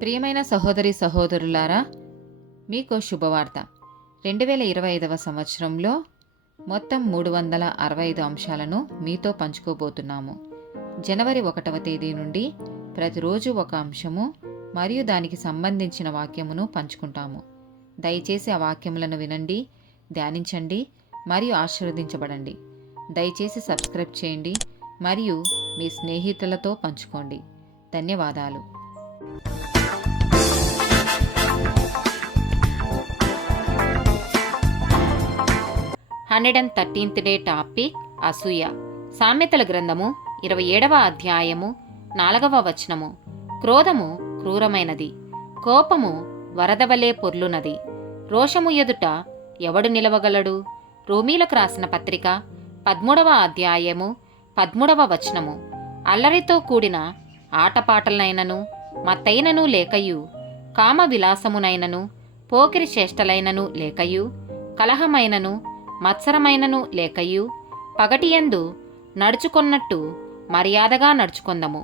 ప్రియమైన సహోదరి సహోదరులారా, మీకు శుభవార్త. 2025వ సంవత్సరంలో మొత్తం 365 అంశాలను మీతో పంచుకోబోతున్నాము. జనవరి 1వ తేదీ నుండి ప్రతిరోజు ఒక అంశము మరియు దానికి సంబంధించిన వాక్యమును పంచుకుంటాము. దయచేసి ఆ వాక్యములను వినండి, ధ్యానించండి మరియు ఆశీర్వదించబడండి. దయచేసి సబ్స్క్రైబ్ చేయండి మరియు మీ స్నేహితులతో పంచుకోండి. ధన్యవాదాలు. 113th డే టాపిక్ అసూయ. సామెతల గ్రంథము 27వ అధ్యాయము 4వ వచనము. క్రోధము క్రూరమైనది, కోపము వరదవలే పొర్లునది, రోషము ఎదుట ఎవడు నిలవగలడు? రోమీలకు రాసిన పత్రిక 13వ అధ్యాయము 13వ వచనము. అల్లరితో కూడిన ఆటపాటలనైనను మత్తైనను లేకయు, కామ విలాసమునైనను పోకిరి చేష్టలైనను లేకయు, కలహమైనను మత్సరమైనను లేకయు, పగటియందు నడుచుకొన్నట్టు మర్యాదగా నడుచుకొందము.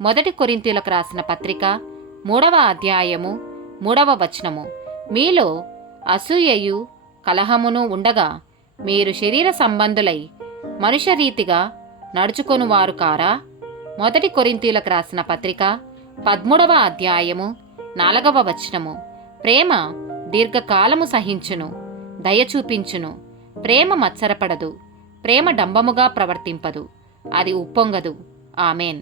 1 కొరింథీయులకు రాసిన పత్రిక 3వ అధ్యాయము 3వ వచనము. మీలో అసూయయు కలహమును ఉండగా మీరు శరీర సంబంధులై మనుష్యరీతిగా నడుచుకొనువారు కారా? 1 కొరింథీయులకు రాసిన పత్రిక 13వ అధ్యాయము 4వ వచనము. ప్రేమ దీర్ఘకాలము సహించును, దయ చూపించును. ప్రేమ మత్సరపడదు, ప్రేమ డంబముగా ప్రవర్తింపదు, అది ఉప్పొంగదు. ఆమెన్.